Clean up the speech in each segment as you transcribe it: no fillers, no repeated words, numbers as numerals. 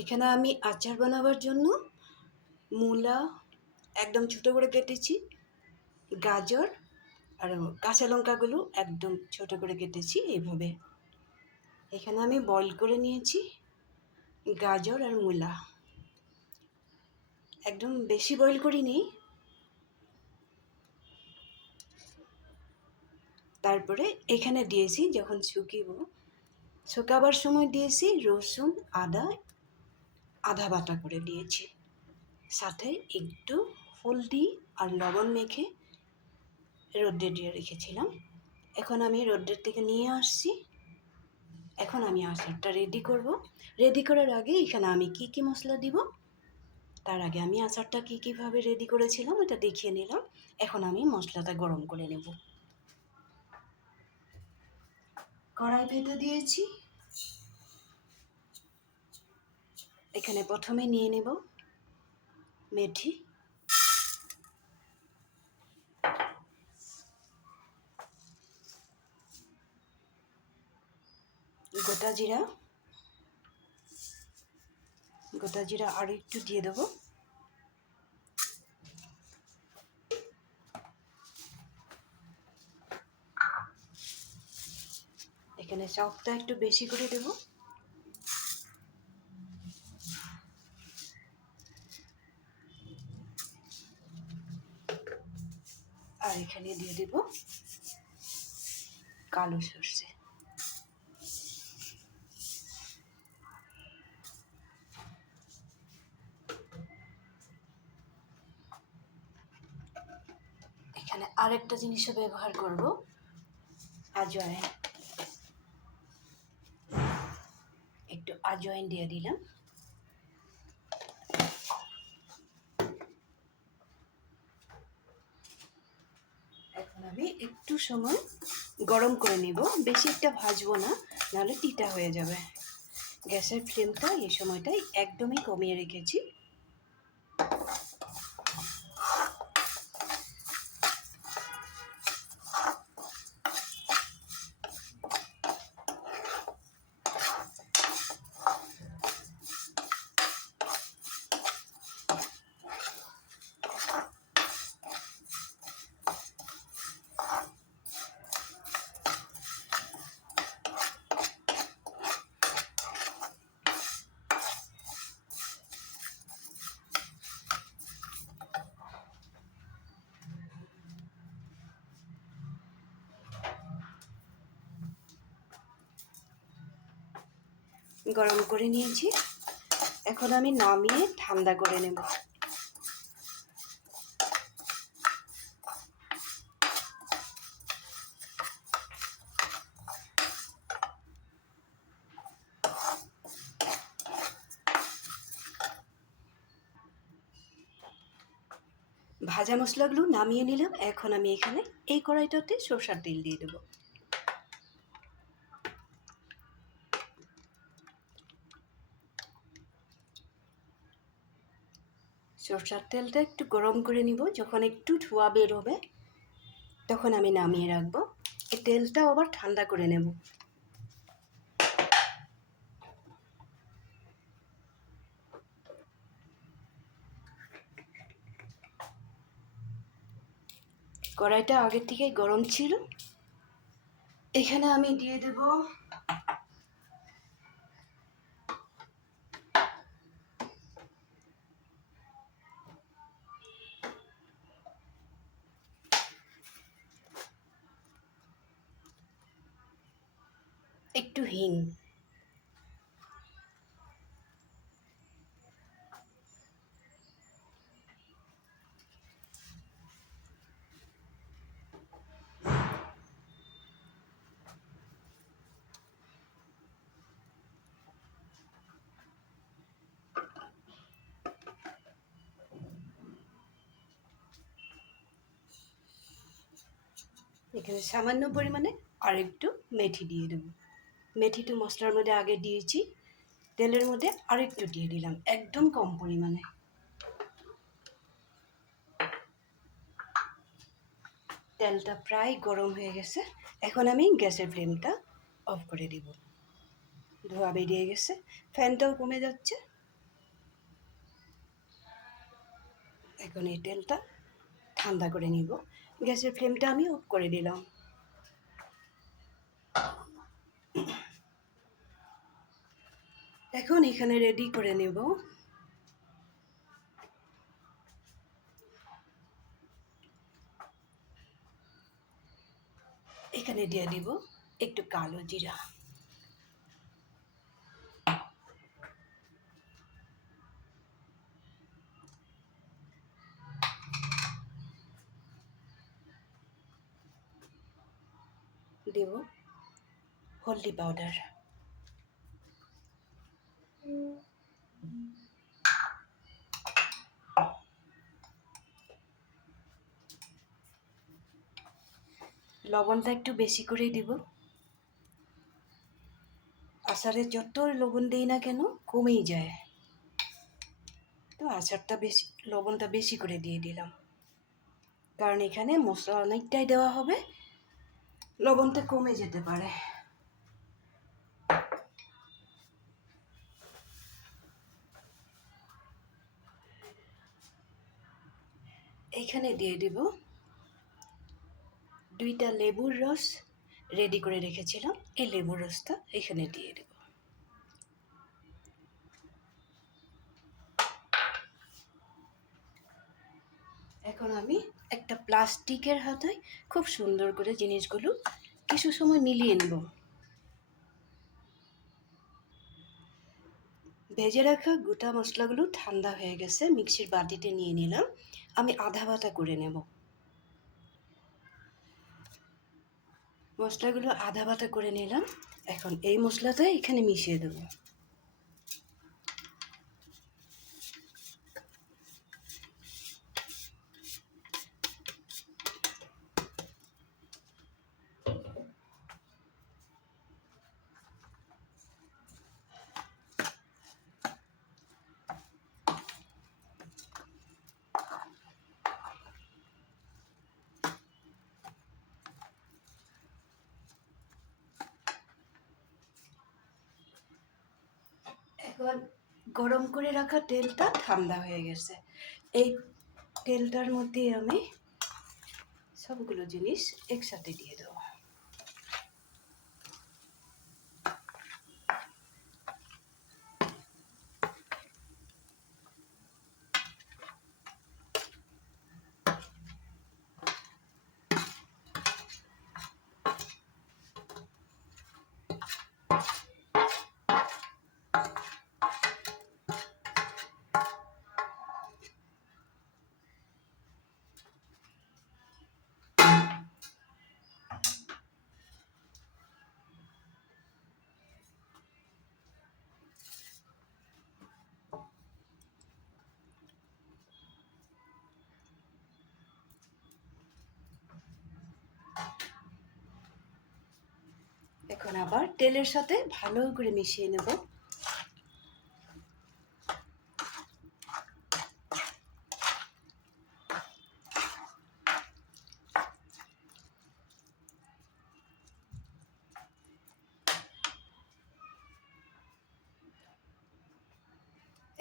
এখানে আমি আচার বানাবার জন্য মূলা একদম ছোট করে কেটেছি, গাজর আর কাঁচা লঙ্কাগুলো একদম ছোট করে কেটেছি এইভাবে। এখানে আমি বয়েল করে নিয়েছি গাজর আর মূলা, একদম বেশি বয়েল করিনি। তারপরে এখানে দিয়েছি যখন শুকাবার সময় দিয়েছি রসুন আদা আধা বাটা করে দিয়েছি, সাথে একটু হলদি আর লবণ মেখে রোদ্রে দিয়ে রেখেছিলাম। এখন আমি রোদ্রের থেকে নিয়ে আসছি। এখন আমি আচারটা রেডি করব। রেডি করার আগে এখানে আমি কি কি মশলা দিব তার আগে আমি আচারটা কীভাবে রেডি করেছিলাম এটা দেখিয়ে নিলাম। এখন আমি মশলাটা গরম করে নেব। কড়াই পেতে দিয়েছি। এখানে প্রথমে নিয়ে নেব মেথি, গোটা জিরা আরও একটু দিয়ে দেবো। এখানে চাপটা একটু বেশি করে দেব। আর এখানে দিয়ে দেব কালো সরষে। এখানে আরেকটা জিনিসও ব্যবহার করব, আজওয়াইন। একটু আজওয়াইন দিয়ে দিলাম। এখন আমি একটু সময় গরম করে নিব, বেশি একটা ভাজবো না, নাহলে তিতা হয়ে যাবে। গ্যাসের ফ্লেমটা এই সময়টাই একদমই কমিয়ে রেখেছি। গরম করে নিয়েছি। এখন আমি নামিয়ে ঠান্ডা করে নেব। ভাজা মশলাগুলো নামিয়ে নিলাম। এখন আমি এখানে এই কড়াইটাতে সরষের তেল দিয়ে দেবো। সরষের তেলটা একটু গরম করে নিব। যখন একটু ধোঁয়া বের হবে তখন আমি নামিয়ে রাখবো। এই তেলটা আবার ঠান্ডা করে নেব। কড়াইটা আগের থেকেই গরম ছিল। এখানে আমি দিয়ে দেব একটু হিং। এখানে সামান্য পরিমাণে আর একটু মেথি দিয়ে দেবো। মেথিটা মশলার মধ্যে আগে দিয়েছি, তেলের মধ্যে আর একটু দিয়ে দিলাম, একদম কম পরিমাণে। তেলটা প্রায় গরম হয়ে গেছে। এখন আমি গ্যাসের ফ্লেমটা অফ করে দিব। ধোঁয়া বেরিয়ে গেছে, ফ্যানটাও কমে যাচ্ছে। এখন এই তেলটা ঠান্ডা করে নিব। গ্যাসের ফ্লেমটা আমি অফ করে দিলাম। এখন এখানে রেডি করে নেব এখানে দিয়ে দিব একটু কালো জিরা, দেব হলদি পাউডার, লবণটা একটু বেশি করেই দিব। আচারে যত লবণ দিই না কেন কমেই যায়, তো আচারটা বেশি, লবণটা বেশি করে দিয়ে দিলাম, কারণ এখানে মশলা অনেকটাই দেওয়া হবে, লবণটা কমে যেতে পারে। এখানে দিয়ে দিব 2টা লেবুর রস রেডি করে রেখেছিলাম, এই লেবুর রসটা এখানে দিয়ে দেব। এখন আমি একটা প্লাস্টিকের হাতায় খুব সুন্দর করে জিনিসগুলো কিছু সময় মিলিয়ে নেব। ভেজে রাখা গোটা মশলাগুলো ঠান্ডা হয়ে গেছে, মিক্সির বাটিতে নিয়ে নিলাম। আমি আধা বাটা করে নেব। মশলাগুলো আধা বাটা করে নিলাম। এখন এই মশলাটা এখানে মিশিয়ে দেব। এখন গরম করে রাখা তেলটা ঠান্ডা হয়ে গেছে, এই তেলটার মধ্যে আমি সবগুলো জিনিস একসাথে দিয়ে দেবো। এখন আবার তেলের সাথে ভালো করে মিশিয়ে নেব।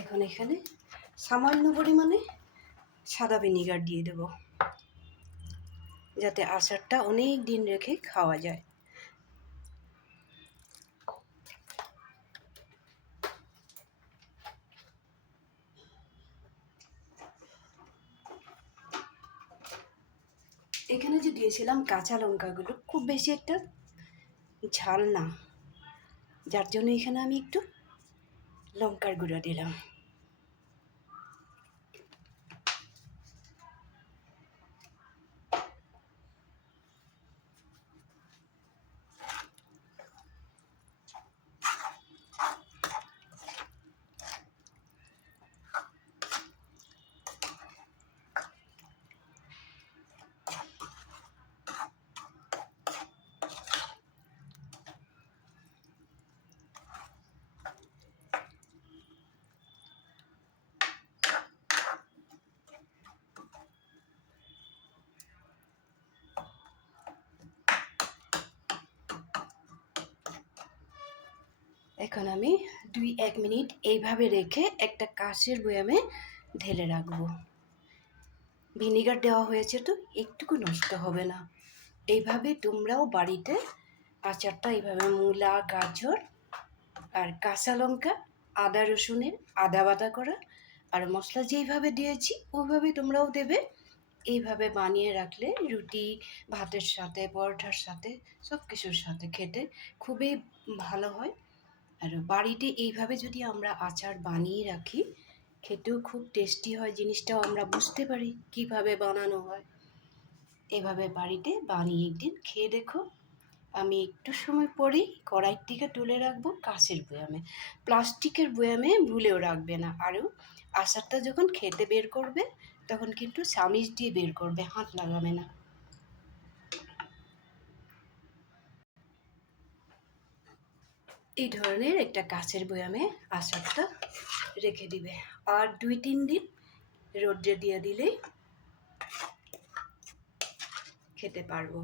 এখন এখানে সামান্য পরিমাণে সাদা ভিনিগার দিয়ে দেব, যাতে আচারটা অনেক দিন রেখে খাওয়া যায়। এখানে যে দিয়েছিলাম কাঁচা লঙ্কাগুলো খুব বেশি একটা ঝাল না, যার জন্য এখানে আমি একটু লঙ্কার গুঁড়ো দিলাম। এখন আমি 2-1 মিনিট এইভাবে রেখে একটা কাঁচের বয়ামে ঢেলে রাখবো। ভিনিগার দেওয়া হয়েছে তো একটুকু নষ্ট হবে না। এইভাবে তোমরাও বাড়িতে আচারটা এইভাবে মূলা, গাজর আর কাঁচা লঙ্কা, আদা রসুনের আদা বাটা করা আর মশলা যেইভাবে দিয়েছি ওইভাবে তোমরাও দেবে। এইভাবে বানিয়ে রাখলে রুটি, ভাতের সাথে, পরোটার সাথে, সব কিছুর সাথে খেতে খুবই ভালো হয়। আর বাড়িতে এইভাবে যদি আমরা আচার বানিয়ে রাখি, খেতেও খুব টেস্টি হয়, জিনিসটাও আমরা বুঝতে পারি কিভাবে বানানো হয়। এভাবে বাড়িতে বানিয়ে একদিন খেয়ে দেখো। আমি একটু সময় পরেই কড়াই থেকে তুলে রাখবো কাঁচের বয়ামে, প্লাস্টিকের বয়ামে ভুলেও রাখবে না। আরও আচারটা যখন খেতে বের করবে তখন কিন্তু চামিচ দিয়ে বের করবে, হাত লাগাবে না। এই ধরনের একটা কাঁচের বয়ামে আচারটা রেখে দিবে, আর 2-3 দিন রোদ্রে দিয়ে দিলেই খেতে পারবো।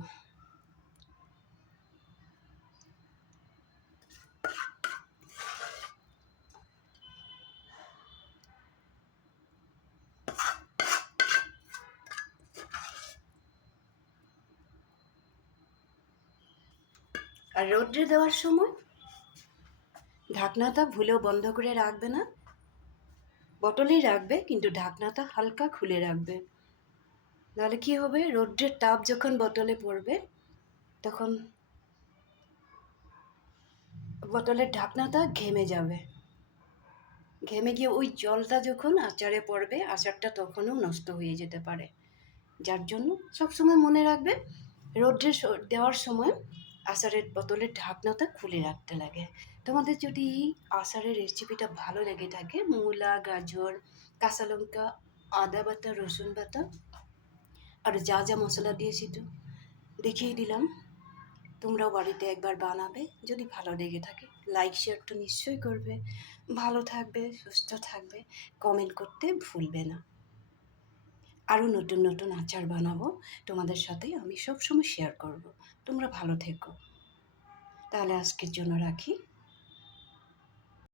আর রোদ্রে দেওয়ার সময় ঢাকনাটা ভুলেও বন্ধ করে রাখবে না, বটলেই রাখবে কিন্তু ঢাকনাটা হালকা খুলে রাখবে। নাহলে কি হবে, রৌদ্রের তাপ যখন বোতলে পড়বে তখন বোতলের ঢাকনাটা ঘেমে যাবে, ঘেমে গিয়ে ওই জলটা যখন আচারে পড়বে আচারটা তখনও নষ্ট হয়ে যেতে পারে। যার জন্য সবসময় মনে রাখবে রৌদ্রে দেওয়ার সময় আচারের বোতলের ঢাকনাটা খুলে রাখতে লাগে। তোমাদের যদি আচারের রেসিপিটা ভালো লেগে থাকে, মূলা, গাজর, কাঁচা লঙ্কা, আদা বাটা, রসুন বাটা আর যা যা মশলা দিয়েছি তো দেখিয়ে দিলাম, তোমরাও বাড়িতে একবার বানাবে। যদি ভালো লেগে থাকে লাইক শেয়ার তো নিশ্চয়ই করবে। ভালো থাকবে, সুস্থ থাকবে, কমেন্ট করতে ভুলবে না। আরও নতুন নতুন আচার বানাবো তোমাদের সাথে, আমি সবসময় শেয়ার করব। তোমরা ভালো থেকো। তাহলে আজকের জন্য রাখি।